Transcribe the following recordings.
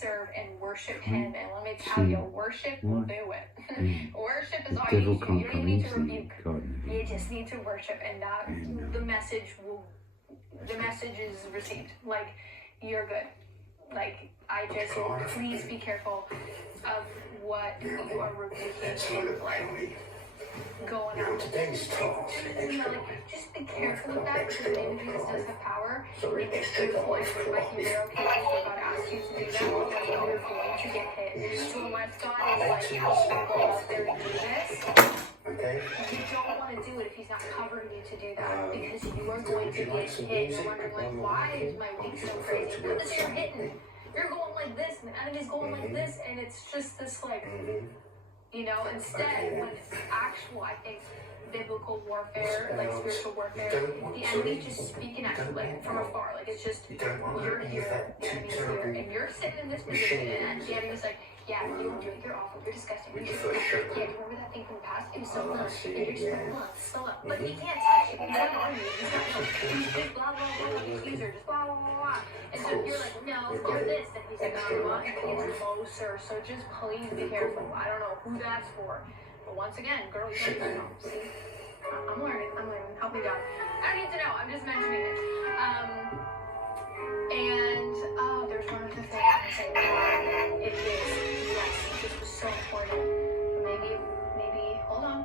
serve and worship Him. And let me tell you, worship will do it. Worship is all you need to do. You don't even need to rebuke. You just need to worship, and the message is received. Like, you're good. Like, please be careful of what you are rebuking and like going on. Today's talk. Just be careful with that, because maybe Jesus does have power. Maybe it's beautiful and it might be there, okay, if God asks you to do that, like you're going to get hit. So unless God is like, you have to go out there and do this, you don't want to do it if He's not covering you to do that, because you are going to get hit. You're wondering like, why is my week so crazy? Because you're hitting. You're going like this, and the enemy's going like this, and it's just this like, you know, instead, when it's actual, I think, biblical warfare, like spiritual warfare, the enemy's just speaking at you, like, from afar. Like, it's just, you're here, the enemy's here, and you're sitting in this position, and the enemy's like, yeah, you won't do it, you're awful, you're disgusting, yeah, you remember that thing from the past? It was so fun, and you're just like, still up. But he can't touch it, he's not on you, he's not like, he's just blah, blah, blah, he's user, just blah, blah, blah, blah. And so you're like, no, you're this, and he's like, and he gets closer, so just please be careful. I don't know who that's for, but once again, girl, you don't know, see? I'm learning, help me God. I don't need to know, I'm just mentioning it. And, oh, there's one other thing I can say about it is, yes, this was so important. Maybe, hold on.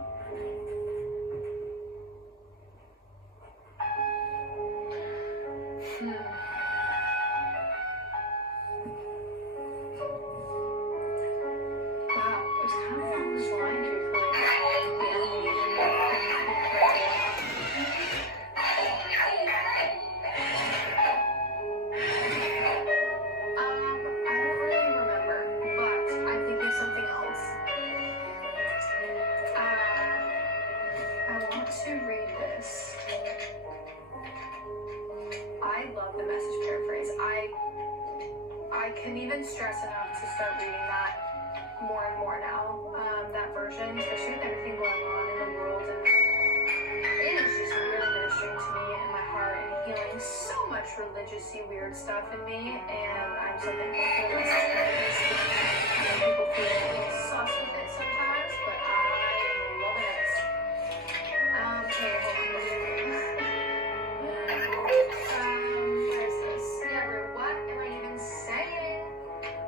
Wow, it was kind of along this line, truthfully. The enemy to read this. I love the Message paraphrase. I can even stress enough to start reading that more and more now. That version, especially with everything going on in the world, and it is just really ministering to me and my heart and healing so much religious-y weird stuff in me, and I'm so thankful for the Message paraphrase. People feel sus with it sometimes, but I love it. Okay, where's this? Yeah, what am I even saying?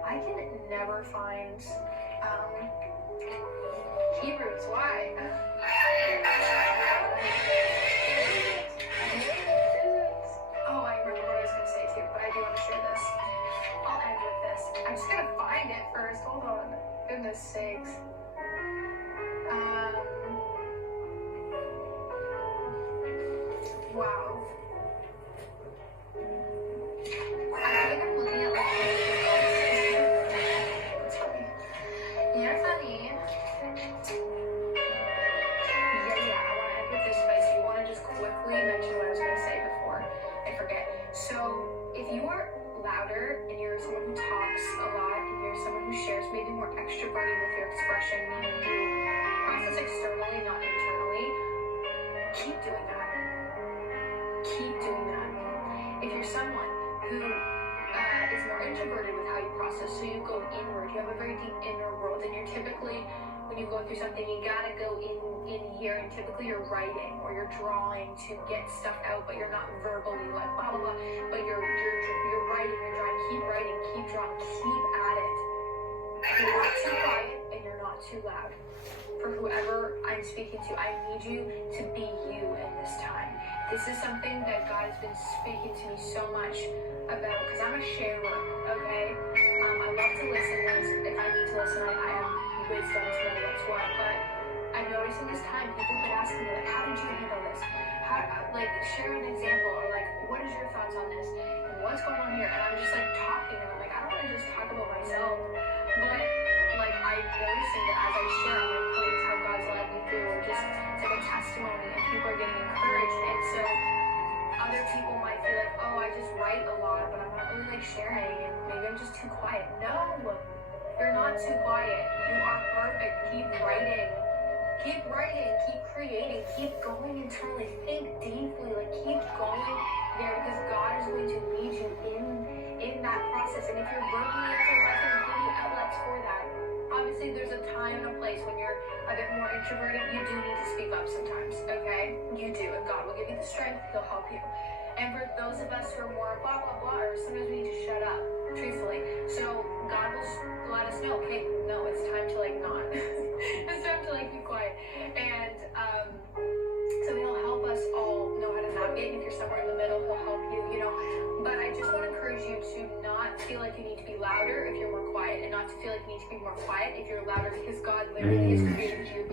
I can never find Hebrews. Why? Oh, I remember what I was going to say too, but I do want to share this. I'll end with this. I'm just going to find it first. Hold on. Goodness sakes. Wow. I think I'm looking at like it's funny. You're funny. Yeah, I want to end with this, but I do want to just quickly mention what I was going to say before I forget. So, if you are louder and you're someone who talks a lot and you're someone who shares maybe more extroverted with your expression, meaning you process externally, not internally, keep doing that. Keep doing that. If you're someone who is more introverted with how you process, so you go inward, you have a very deep inner world, and you're typically, when you go through something, you gotta go in here, and typically you're writing or you're drawing to get stuff out, but you're not verbally like blah blah blah, but you're writing, you're drawing, keep writing, keep drawing, keep at it. You're not too quiet and you're not too loud. For whoever I'm speaking to, I need you to be you in this time. This is something that God has been speaking to me so much about, because I'm a sharer, okay? I love to listen. If I need to listen, I have wisdom to know what's what. But I'm noticing this time, people have been asking me, like, how did you handle this? Like, share an example, or like, what is your thoughts on this? And what's going on here? And I'm just like talking, and I'm like, I don't want to just talk about myself. But like, I'm noticing that as I share, I'm like putting how God's led me through, or just it's like a testimony, and people are getting encouraged. And so other people might feel like, oh, I just write a lot, but I'm not really like sharing, and maybe I'm just too quiet. No, you're not too quiet. You are perfect. Keep writing. Keep writing. Keep creating. Keep going internally. Think deeply. Like, keep going there, because God is going to lead you in that process. And if you're verbally introverted, a bit more introverted, you do need to speak up sometimes, okay? You do, and God will give you the strength, He'll help you. And for those of us who are more blah, blah, blah, or sometimes we need to shut up, truthfully. So God will let us know, okay, no, it's time to like not. It's time to like be quiet. And so He'll help us all know how to navigate. If you're somewhere in the middle, He'll help you, you know. But I just want to encourage you to not feel like you need to be louder if you're more quiet, and not to feel like you need to be more quiet if you're louder, because God literally has created you